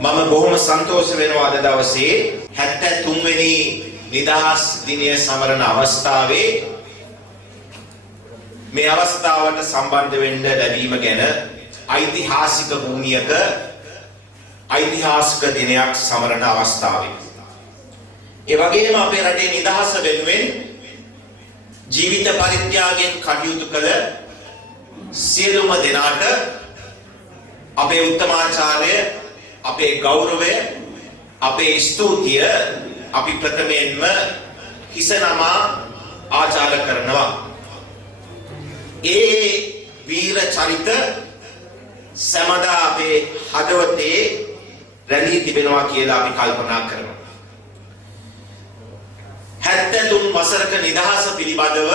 මම බොහොම සන්තෝෂ වෙනවා අද දවසේ 73 වෙනි නිදහස් දිනය සමරන අවස්ථාවේ මේ අවස්ථාවට සම්බන්ධ වෙන්න ලැබීම ගැන ඓතිහාසික භූමියක ඓතිහාසික දිනයක් සමරන අවස්ථාවේ ඒ වගේම අපේ රටේ නිදහස වෙනුවෙන් ජීවිත පරිත්‍යාගයෙන් කටයුතු කළ සියලුම දෙනාට අපේ උත්තමාචාර්ය අපේ ගෞරවය අපේ ස්තුතිය අපි ප්‍රථමයෙන්ම හිස නමා ආචාර කරනවා ඒ වීර චරිත සමදා අපේ හදවතේ රැඳී තිබෙනවා කියලා අපි කල්පනා කරනවා 73 වසරක නිදහස පිළිබඳව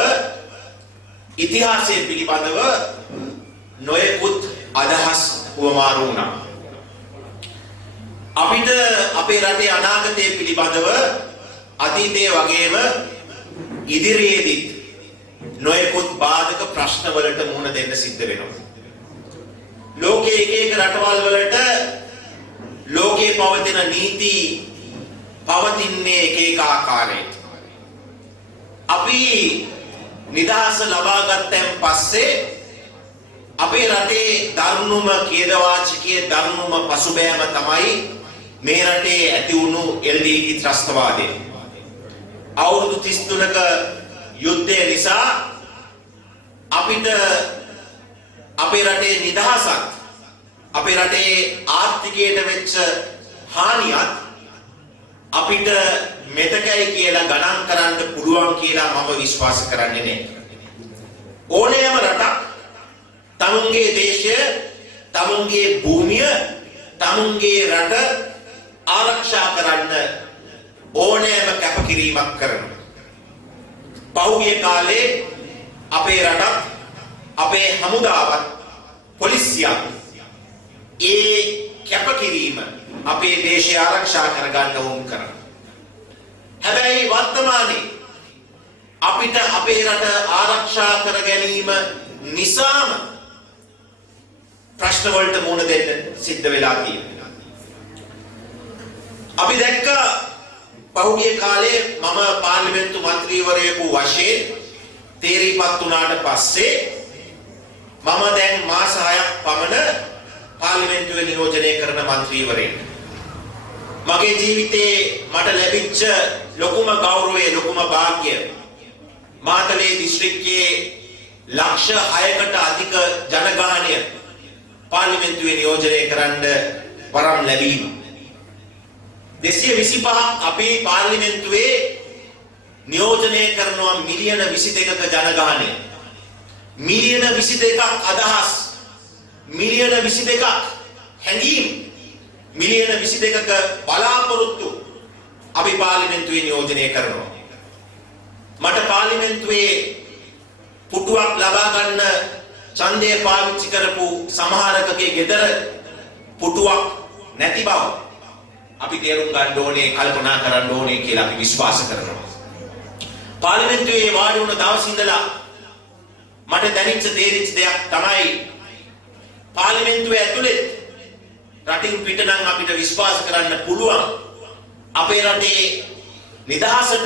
ඉතිහාසයේ පිළිබඳව නොයෙකුත් අදහස් වමාරු වුණා අපිට අපේ රටේ අනාගතය පිළිබඳව අතීතයේ වගේම ඉදිරියේදී නොයෙකුත් බාධක ප්‍රශ්න වලට මුහුණ දෙන්න සිද්ධ වෙනවා. ලෝකයේ එක එක රටවල් වලට ලෝකයේ පවතින නීති පවතින්නේ එක එක ආකාරයට. අපි නිදහස ලබා ගත්තන් පස්සේ අපේ රටේ දරුණුම ඛේදවාචකයේ දරුණුම පසුබෑම තමයි මේ රටේ ඇති වුණු LDT ත්‍රස්තවාදය. අවුරුදු 33ක යුද්ධය නිසා අපිට අපේ රටේ නිදහසත් අපේ රටේ ආර්ථිකයට වෙච්ච හානියත් අපිට මෙතකයි කියලා ගණන් කරන්න පුළුවන් කියලා මම විශ්වාස කරන්නේ නැහැ. ඕනෑම රටක් තමුන්ගේ දේශය, තමුන්ගේ භූමිය, තමුන්ගේ රට ආරක්ෂා කරන්න ඕනෑම කැපකිරීමක් කරනවා. පහුගිය කාලේ අපේ රටත් අපේ හමුදාවත් පොලිසියත් ඒ කැපකිරීම අපේ දේශය ආරක්ෂා කරගන්න උන් කරනවා. හැබැයි වර්තමානයේ අපිට අපේ රට ආරක්ෂා කර ගැනීම නිසාම ප්‍රශ්න වලට මුහුණ දෙන්න සිද්ධ වෙලා තියෙනවා. අපි දැක්ක පහුගිය කාලේ මම පාර්ලිමේන්තු මන්ත්‍රීවරයෙකු වශයෙන් තේරීපත් වුණාට පස්සේ මම දැන් මාස 6ක් පමණ පාර්ලිමේන්තුවේ නියෝජනය කරන මන්ත්‍රීවරයෙක්. මගේ ජීවිතේ මට ලැබිච්ච ලොකුම ගෞරවය ලොකුම වාග්ය මාතලේ දිස්ත්‍රික්කයේ ලක්ෂ 6කට අධික ජනගහනය පාර්ලිමේන්තුවේ නියෝජනය කරන්න වරම් ලැබීම 225ක් අපේ පාර්ලිමේන්තුවේ නියෝජනය කරනවා මිලියන 22ක ජනගහනය මිලියන 22ක් අදහස් මිලියන 22ක් හැඟීම් මිලියන 22ක බලාපොරොත්තු අපි පාර්ලිමේන්තුවේ නියෝජනය කරනවා මට පාර්ලිමේන්තුවේ පුටුවක් ලබා ගන්න ඡන්දය පාවිච්චි කරපු සමහරකගේ ගෙදර පුටුවක් නැති බව අපි තේරුම් ගන්න ඕනේ කල්පනා කරන්න ඕනේ කියලා අපි විශ්වාස කරනවා. පාර්ලිමේන්තුවේ වාඩි වුණ දවස් ඉඳලා මට දැනෙච්ච තේරිච්ච දෙයක් තමයි පාර්ලිමේන්තුවේ ඇතුලේ රටින් පිට නම් අපිට විශ්වාස කරන්න පුළුවන් අපේ රටේ නිදහසට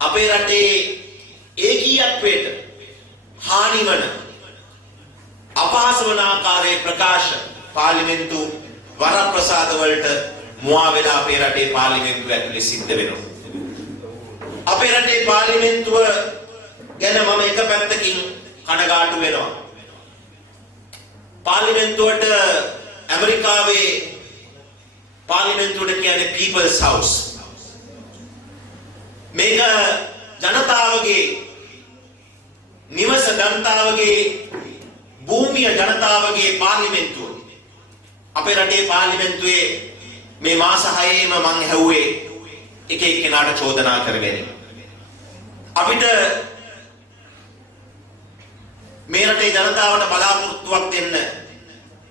අපේ රටේ ඒකීයත්වයට හානි වන අපහාස වන ආකාරයේ ප්‍රකාශ පාර්ලිමේන්තු වරප්‍රසාද වලට මුවා වෙලා අපේ රටේ පාර්ලිමේන්තුව ඇතුලේ සිද්ධ වෙනවා. අපේ රටේ පාර්ලිමේන්තුව ගැන මම එක පැත්තකින් කනගාටු වෙනවා. පාර්ලිමේන්තුවට ඇමරිකාවේ පාර්ලිමේන්තුවට කියන්නේ People's House. මේක ජනතාවගේ නිවස ජනතාවගේ භූමිය ජනතාවගේ පාර්ලිමේන්තුව. අපේ රටේ පාර්ලිමේන්තුවේ මේ මාස 6ේම මම ඇහුවේ එක එක්කෙනාට චෝදනා කරගෙන. අපිට මේ රටේ ජනතාවට බලාපොරොත්තුවක් දෙන්න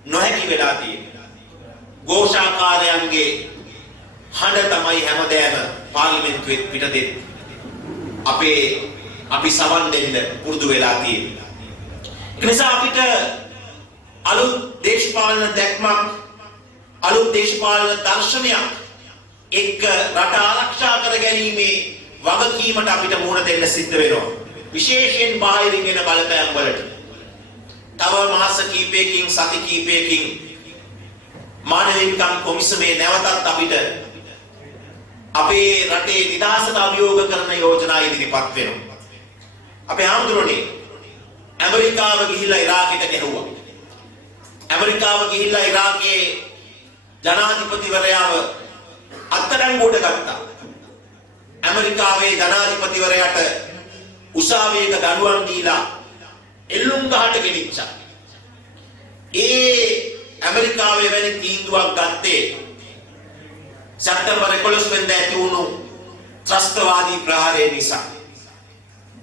නොහැකි වෙලා තියෙනවා. ഘോഷාකාරයන්ගේ හඬ තමයි හැමදේම පාර්ලිමේන්තුවේ පිටතේ අපි සවන් දෙන්න පුරුදු වෙලා තියෙනවා. ඒ නිසා අපිට අලුත් දේශපාලන දැක්මක් අලුත් දේශපාලන දර්ශනයක් එක්ක රට ආරක්ෂා කර ගැනීමේ වගකීමට අපිට මුහුණ දෙන්න සිද්ධ වෙනවා. විශේෂයෙන් බාහිරින් එන බලපෑම් වලට. තව මාස කිහිපයකින් සති කිහිපයකින් මානව හිමිකම් කොමිසමේ නැවතත් අපිට අපේ රටේ නිදහසට අභියෝග කරන යෝජනා ඉදිරිපත් වෙනවා. අපේ ආමතුරුනේ ඇමරිකාව ගිහිල්ලා ඉරාකෙට ගැහුවා. ඇමරිකාව ගිහිල්ලා ඉරාකයේ ජනාධිපතිවරයාව අත්අඩංගුවට ගත්තා. ඇමරිකාවේ ජනාධිපතිවරයාට උසාවියක දඬුවම් දීලා එල්ලුම් ගහට ගෙනිච්චා. ඒ ඇමරිකාවේ වැනි තීන්දුවක් ගත්තේ සැප්තැම්බර් 11 වෙනිදා ඇති වුණු ත්‍රස්තවාදී ප්‍රහාරය නිසා.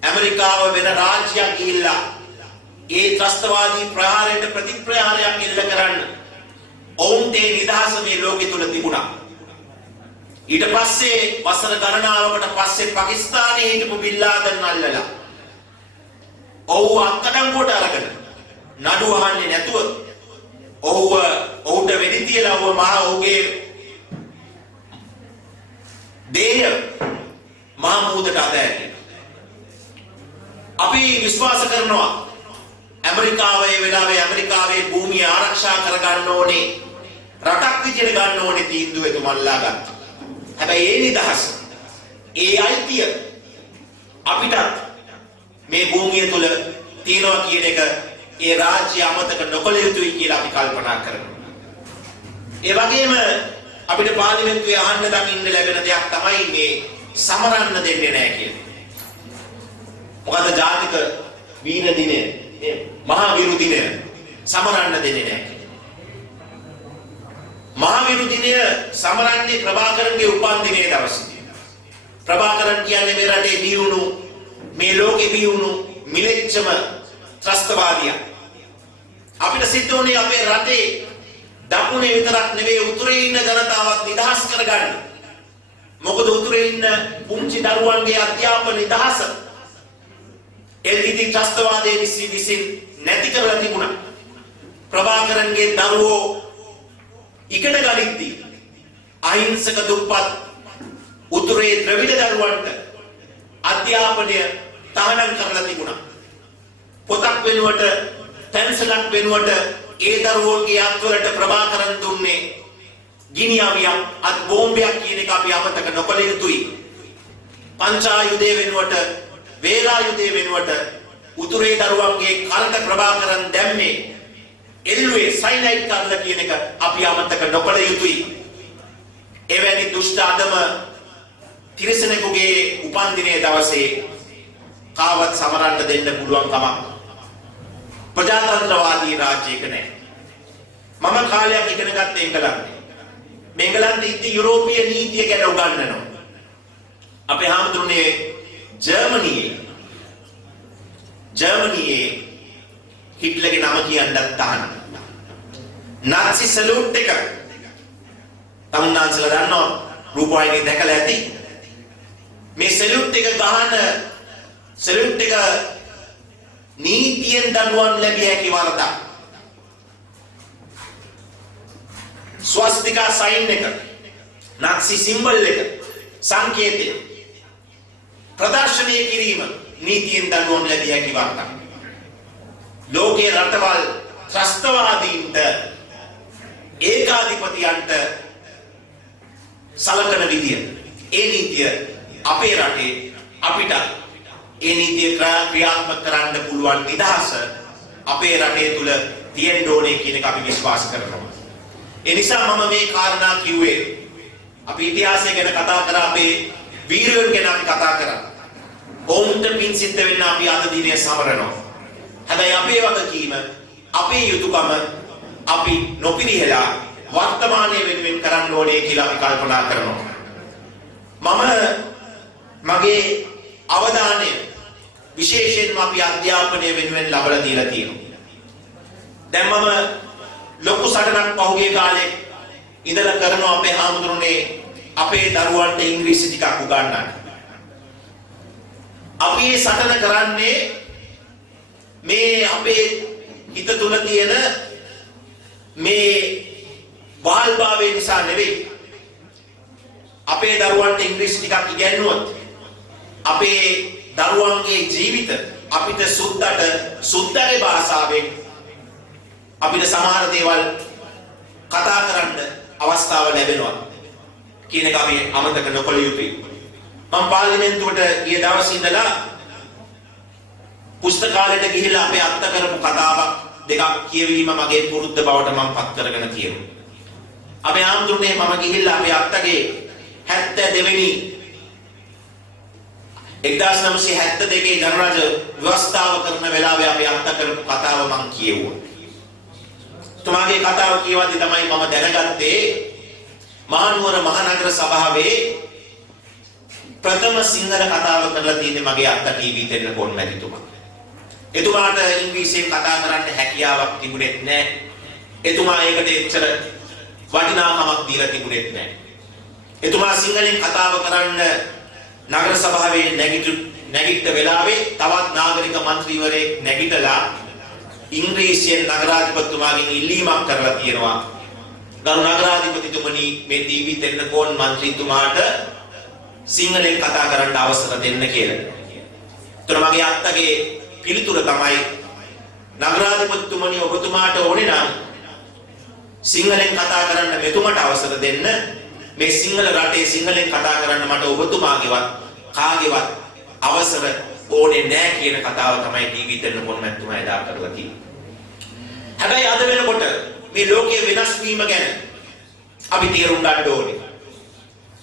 ඇමරිකාව වෙන රාජ්‍යයක් ගිහිල්ලා ඒ ත්‍රස්තවාදී ප්‍රහාරයට ප්‍රතිප්‍රහාරයක් එල්ල කරන්න ඔවුන්ට නිදහස මේ ලෝකෙ තුල තිබුණා. ඊට පස්සේ වසර ගණනාවකට පස්සේ පාකිස්තානයේ හිටපු බින් ලාදන් අල්ලලා ඔහු අත්අඩංගුවට අරගෙන නඩු අහන්නේ නැතුව ඔහුට වෙඩි තියලා ඔහුගේ දේය මහමූදට අතෑරියා. අපි විශ්වාස කරනවා ඇමරිකාවේ වෙලාවේ ඇමරිකාවේ භූමිය ආරක්ෂා කරගන්න ඕනේ රටක් විදියට ගන්න ඕනේ තීන්දුව එතුමන්ලා ගත්තා. හැබැයි ඒ නිදහස ඒ අයිතිය අපිට මේ භූමිය තුල තියෙනවා කියන එක ඒ රාජ්‍ය අමතක නොකළ යුතුයි කියලා අපි කල්පනා කරනවා. ඒ වගේම අපිට පාර්ලිමේන්තුවේ අහන්න දකින්න ලැබෙන දෙයක් තමයි මේ සමරන්න දෙන්නේ නැහැ කියන්නේ. මොකද ජාතික වීර දිනය, මහා විරු දිනය සමරන්න දෙන්නේ නැහැ කියන්නේ. මහා විරු දිනය සමරන්නේ ප්‍රභාකරන්ගේ උපන් දිනයේ දවසේ. ප්‍රභාකරන් කියන්නේ මේ රටේ බිහිවුණු මේ ලෝකෙ බිහිවුණු මිලෙච්චම ත්‍රස්තවාදියා. අපිට සිද්ධ වුණේ අපේ රටේ දකුණේ විතරක් නෙවෙයි උතුරේ ඉන්න ජනතාවත් නිදහස් කරගන්න. මොකද උතුරේ ඉන්න පුංචි දරුවන්ගේ අධ්‍යාපන නිදහස එල්ගිති ත්‍රස්තවාදයේ විසින් නැති කරලා තිබුණා. ප්‍රභාකරන්ගේ දරුවෝ ඉගෙන ගනිද්දී අහිංසක දුප්පත් උතුරේ ද්‍රවිඩ දරුවන්ට අධ්‍යාපනය තහනම් කරලා තිබුණා. පොතක් වෙනුවට පැන්සලක් වෙනුවට ඒ දරුවෝගේ අත්වලට ප්‍රභාකරන් දුන්නේ ගිනි අවියක් අත් බෝම්බයක් කියන එක අපි අමතක නොකළ යුතුයි. පංචායුධය වෙනුවට වේලායුධය වෙනුවට උතුරේ දරුවන්ගේ කල්ට ප්‍රභාකරන් දැම්මේ එල්ලුවේ සයිනයිඩ් කරලා කියන එක අපි අමතක නොකළ යුතුයි. එවැනි දුෂ්ට අදම තිරසනෙකුගේ උපන් දිනයේ දවසේ කාවත් සමරන්න දෙන්න පුළුවන් කමක් ප්‍රජාතන්ත්‍රවාදී රාජ්‍යයක නැහැ. මම කාලයක් ඉගෙන ගත්තේ එංගලන්තේ. මේ එංගලන්තේ ඉති යුරෝපීය නීතිය ගැන උගන්වනවා. අපේ හාමුදුරනේ ජර්මනියේ හිට්ලර්ගේ නම කියන්නත් තහනම්. නාසි සලූට් එක තමුන්නාන්සලා දන්නවා රූපවාහිනිය දැකලා ඇති. මේ සලූට් එක ගහන සලූට් එක නීතියෙන් දඬුවම් ලැබිය හැකි වරදක්. ස්වස්තිකා සයින් එක නාසි සිම්බල් එක සංකේතය ප්‍රදර්ශනය කිරීම නීතියෙන් දඬුවම් ලැබිය හැකි වරදක්. ලෝකයේ රටවල් ත්‍රස්තවාදීන්ට ඒකාධිපතියන්ට සලකන විදිය ඒ නීතිය අපේ රටේ අපිට ඒ නීතිය ක්‍රියාත්මක කරන්න පුළුවන් නිදහස අපේ රටේ තුල තියෙන්න ඕනේ කියන එක අපි විශ්වාස කරනවා. ඒ නිසා මම මේ කාරණා කිව්වේ අපි ඉතිහාසය ගැන කතා කරා, අපේ වීරයන් ගැන අපි කතා කරා. ඔවුන්ට පින් සිද්ධ වෙන්න අපි අද දිනේ සමරනවා. හැබැයි අපේ වගකීම, අපේ යුතුයකම අපි නොපිරිහෙලා වර්තමානයේ වෙනුවෙන් කරන්න ඕනේ කියලා අපි කල්පනා කරනවා. මම මගේ අවධානය විශේෂයෙන්ම අපි අධ්‍යාපනය වෙනුවෙන් ලබලා දීලා තියෙනවා. දැන් මම ලොකු සටනක් පහුගිය කාලේ ඉඳලා කරනවා අපේ හාමුදුරනේ අපේ දරුවන්ට ඉංග්‍රීසි ටිකක් උගන්වන්න. අපි මේ සටන කරන්නේ මේ අපේ හිත තුල තියෙන මේ වහල්භාවය නිසා නෙවෙයි. අපේ දරුවන්ට ඉංග්‍රීසි ටිකක් ඉගෙනුවොත් අපේ දරුවන්ගේ ජීවිත අපිට සුද්දගේ භාෂාවෙන් අපිට සමහර දේවල් කතා කරන්න අවස්ථාව ලැබෙනවා කියන එක අපි අමතක නොකළ යුතුයි. මම පාර්ලිමේන්තුවට ගිය දවසේ ඉඳලා පුස්තකාලයට ගිහිල්ලා අපේ අත්ත කරපු කතාවක් දෙකක් කියවීම මගේ පුරුද්ද බවට මම පත් කරගෙන තියෙනවා. අපේ ආම්දුනේ මම ගිහිල්ලා අපේ අත්තගේ 72 වෙනි 1972 ජනරාජ ව්‍යවස්ථාව කරන වෙලාවේ අපේ අත්ත කරපු කතාව මම කියවුවා. තුමාගේ කතාව කියවද්දි තමයි මම දැනගත්තේ මහනුවර මහනගර සභාවේ ප්‍රථම සිංහල කතාව කරලා තියෙන්නේ මගේ අත්තා ටීවී තෙන්නකෝන් මැතිතුමා. එතුමාට ඉංග්‍රීසියෙන් කතා කරන්න හැකියාවක් තිබුණෙත් නැහැ. එතුමා ඒකට එච්චර වටිනාකමක් දීලා තිබුණෙත් නැහැ. එතුමා සිංහලෙන් කතාව කරන්න නගර සභාවේ නැගිට වෙලාවේ තවත් නාගරික මන්ත්‍රීවරයෙක් නැගිටලා ඉංග්‍රීසියෙන් නගරාධිපතිතුමාගෙන් ඉල්ලීමක් කරලා තියෙනවා. ගරු නගරාධිපතිතුමනි මේ ටීවී තෙන්නකෝන් මන්ත්‍රීතුමාට සිංහලෙන් කතා කරන්න අවසර දෙන්න කියලා. ඒතර මගේ අත්තගේ පිළිතුර තමයි නගරාධිපතිතුමනි ඔබතුමාට ඕනේ නම් සිංහලෙන් කතා කරන්න මෙතුමට අවසර දෙන්න. මේ සිංහල රටේ සිංහලෙන් කතා කරන්න මට ඔබතුමාගේවත් කාගේවත් අවසර ඕනේ නැහැ කියන කතාව තමයි ටීවී තෙන්නකෝන් මැතිතුමා එදා කරලා තියෙන්නේ. හැබැයි අද වෙනකොට මේ ලෝකයේ වෙනස් වීම ගැන අපි තේරුම් ගන්න ඕනේ.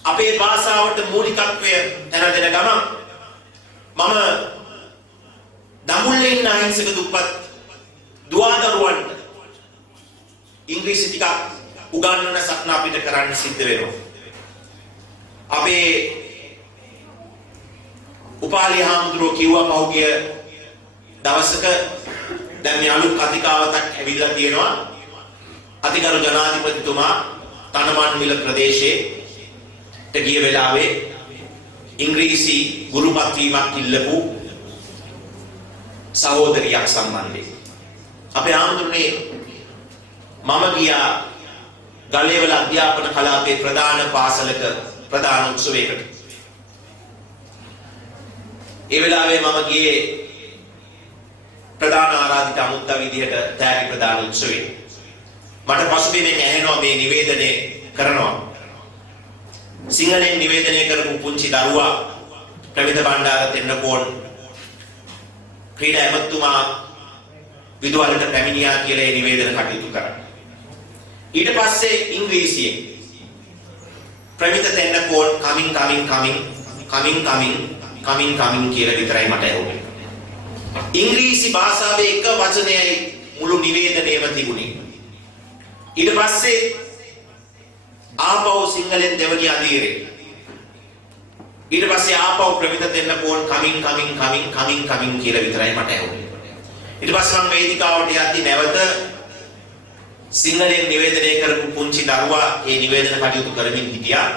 අපේ භාෂාවට මූලිකත්වය දැන දෙන ගමන් මම දඹුල්ලේ ඉන්න අහිංසක දුප්පත් දුවදරුවන්ට ඉංග්‍රීසි ටිකක් උගන්වන සක්න අපිට කරන්න සිද්ධ වෙනවා. අපේ උපාලි හාමුදුරුවෝ කිව්වා පහුගිය දවසක දැන් මේ අලුත් කතිකාවතක් ඇවිල්ලා තියෙනවා. අතිගරු ජනාධිපතිතුමා තනමන්විල ප්‍රදේශයේ ගිය වෙලාවේ ඉංග්‍රීසි ගුරුපත් වීමක් ඉල්ලපු සහෝදරියක් සම්බන්ධයෙන් අපේ ආම්දුනේ මම ගියා ගල්ලේවල අධ්‍යාපන කලාපයේ ප්‍රධාන පාසලක ප්‍රධාන උත්සවයකට. ඒ වෙලාවේ මම ගියේ ප්‍රධාන ආරාධිත අමුත්තා විදියට තෑගි ප්‍රධාන උත්සවයේ. මට පසුබිමින් ඇහෙනවා මේ නිවේදනය කරනවා. සිංහලෙන් නිවේදනය කරපු පුංචි දරුවා ප්‍රවිත බණ්ඩාර තෙන්නකෝන් ක්‍රීඩා ඇමතුමා විදුහලට පැමිණියා කියලා ඒ නිවේදන කටයුතු කරා. ඊට පස්සේ ඉංග්‍රීසියෙන් ප්‍රවිත තෙන්නකෝන් coming කියලා විතරයි මට ඇහුනේ. ඉංග්‍රීසි භාෂාවේ එක වචනයයි මුළු නිවේදනයේම තිබුණේ. ඊට පස්සේ ආපහු සිංහලෙන් දෙවනි අදියරේ. ඊට පස්සේ ආපහු ප්‍රවිත තෙන්නකෝන් coming කියලා විතරයි මට ඇහුනේ. ඊට පස්සේ මම වේදිකාවට යද්දී නැවත සිංහලෙන් නිවේදනය කරපු පුංචි දරුවා ඒ නිවේදන කටයුතු කරමින් හිටියා.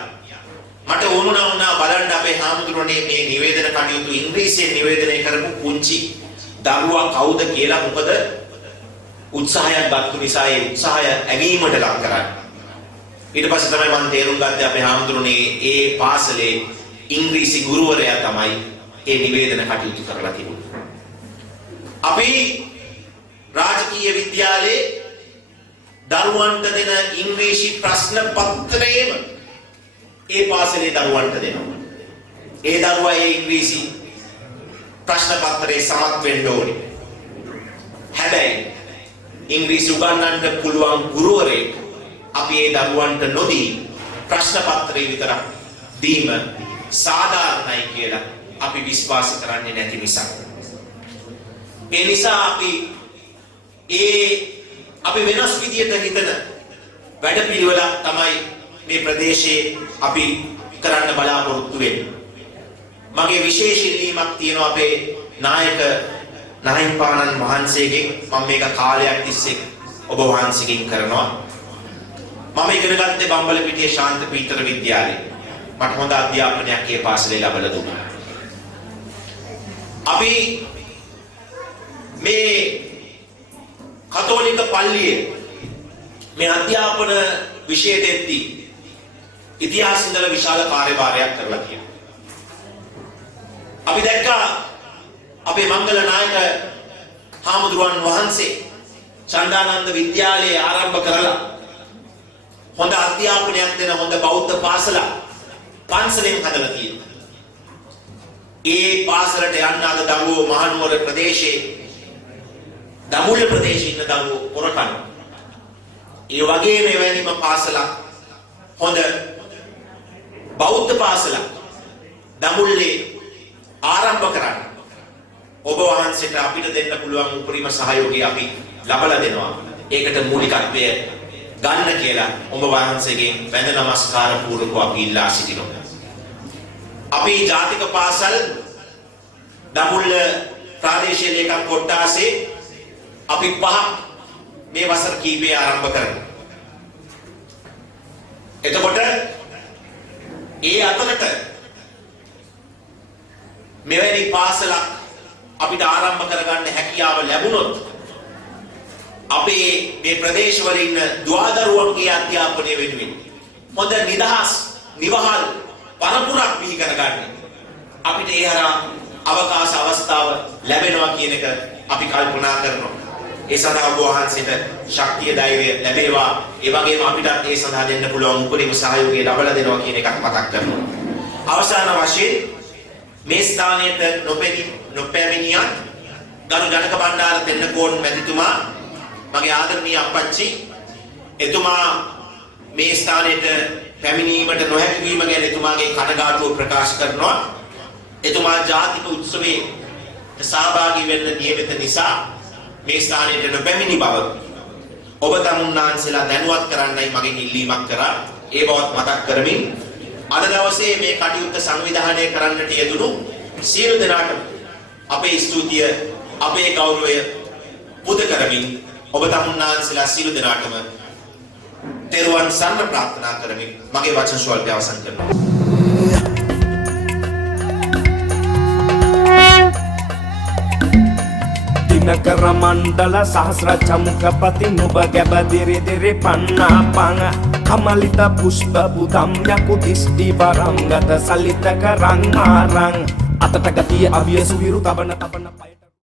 මට වුණා බලන්න අපේ හාමුදුරනේ මේ නිවේදන කටයුතු ඉංග්‍රීසියෙන් නිවේදනය කරපු පුංචි දරුවා කවුද කියලා. මොකද උත්සාහයක් ගත්තු නිසා ඒ උත්සාහය ඇගීමට ලක් කරන්නේ. ඊට පස්සේ තමයි මම තේරුම් ගත්තේ අපේ හාමුදුරනේ ඒ පාසලේ ඉංග්‍රීසි ගුරුවරයා තමයි ඒ නිවේදන කටයුතු කරලා තිබුණේ. අපි රාජකීය විද්‍යාලයේ දරුවන්ට දෙන ඉංග්‍රීසි ප්‍රශ්න පත්‍රයේම ඒ පාසලේ දරුවන්ට දෙනවා. ඒ දරුවා ඒ ඉංග්‍රීසි ප්‍රශ්න පත්‍රයේ සමත් වෙන්න ඕනේ. හැබැයි ඉංග්‍රීසි උගන්වන්න පුළුවන් ගුරුවරයෙක් අපි ඒ දරුවන්ට නොදී ප්‍රශ්න පත්‍රය විතරක් දීම සාධාරණයි කියලා අපි විශ්වාස කරන්නේ නැති නිසා. ඒ නිසා අපි වෙනස් විදියට හිතන වැඩපිළිවෙලක් තමයි මේ ප්‍රදේශයේ අපි කරන්න බලාපොරොත්තු වෙන්නේ. මගේ විශේෂ ඉල්ලීමක් තියෙනවා අපේ නායක නාහිම්පාණන් වහන්සේගෙන්. මම මේක කාලයක් තිස්සේ ඔබ වහන්සේගෙන් කරනවා. මම ඉගෙන ගත්තේ බම්බලපිටිය ශාන්ත පීතර විද්‍යාලයේ. මට හොඳ අධ්‍යාපනයක් ඒ පාසලේ ලැබලා දුන්නා. අපි මේ කතෝලික පල්ලියේ මේ අධ්‍යාපන විෂය දෙද්දී ඉතිහාසයේ ඉඳලා විශාල කාර්යභාරයක් කරලා තියෙනවා. අපි දැක්කා අපේ මංගල නායක හාමුදුරුවන් වහන්සේ චන්දානන්ද විද්‍යාලයේ ආරම්භ කරලා හොඳ අධ්‍යාපනයක් දෙන හොඳ බෞද්ධ පාසලක් පන්සලෙන් හදලා තියෙනවා. ඒ පාසලට යන්න අද දරුවෝ මහනුවර ප්‍රදේශයේ දඹුල්ල ප්‍රදේශයේ ඉන්න දරුවෝ කොරකන. ඒ වගේම එවැනිම පාසලක් හොඳ බෞද්ධ පාසලක් දඹුල්ලේ ආරම්භ කරන්න ඔබ වහන්සේට අපිට දෙන්න පුළුවන් උපරිම සහයෝගය අපි ලබලා දෙනවා. ඒකට මූලිකත්වය ගන්න කියලා ඔබ වහන්සේගෙන් වැඳ නමස්කාර පූර්වකව අපි ඉල්ලා සිටිනවා. අපි ජාතික පාසල් දඹුල්ල ප්‍රාදේශීය ලේකම් කොට්ටාසේ අපි 5 මේ වසර කීපේ ආරම්භ කරනවා. එතකොට ඒ අතරට මෙවැනි පාසලක් අපිට ආරම්භ කරගන්න හැකියාව ලැබුණොත් අපේ මේ ප්‍රදේශවල ඉන්න දුවදරුවන්ගේ අධ්‍යාපනය වෙනුවෙන් හොඳ නිදහස් නිවහල් පරපුරක් බිහි කරගන්න අපිට ඒ හරහා අවකාශ අවස්ථාව ලැබෙනවා කියන එක අපි කල්පනා කරනවා. ඒ සඳහා ඔබ වහන්සේට ශක්තිය ධෛර්යය ලැබේවා. ඒ වගේම අපිට ඒ සඳහා දෙන්න පුළුවන් උපරිම සහයෝගය ලබා දෙනවා කියන එකත් මතක් කරනවා. අවසාන වශයෙන් මේ ස්ථානයට නොපැමිණියත් ගරු ජනක බණ්ඩාර තෙන්නකෝන් මැතිතුමා මගේ ආදරණීය අප්පච්චි එතුමා මේ ස්ථානයට පැමිණීමට නොහැකි වීම ගැන එතුමාගේ කනගාටුව ප්‍රකාශ කරනවා. එතුමා ජාතික උත්සවයේ සහභාගී වෙන්න නියමිත නිසා මේ ස්ථානයට නොපැමිණි බව ඔබ තමුන්නාන්සලා දැනුවත් කරන්නයි මගෙන් ඉල්ලීමක් කරා. ඒ බවත් මතක් කරමින් අද දවසේ මේ කටයුත්ත සංවිධානය කරන්නට යෙදුණු සියලු දෙනාට අපේ ස්තුතිය අපේ ගෞරවය පුද කරමින් ඔබ තමුන්නාන්සලා සියලු දෙනාටම තෙරුවන් සරණ ප්‍රාර්ථනා කරමින් මගේ වචන ස්වල්පය අවසන් කරනවා. දිනකර මණ්ඩල සහස්‍ර චමුකපති නුඹ ගැබදිරි දිරි පන්නාපං කමලිත පුෂ්ප බුදම් යකු දිස්ටි වරංගත සලිත කරං ආරං අතට ගතිය අවිය සුවිරු තබන පය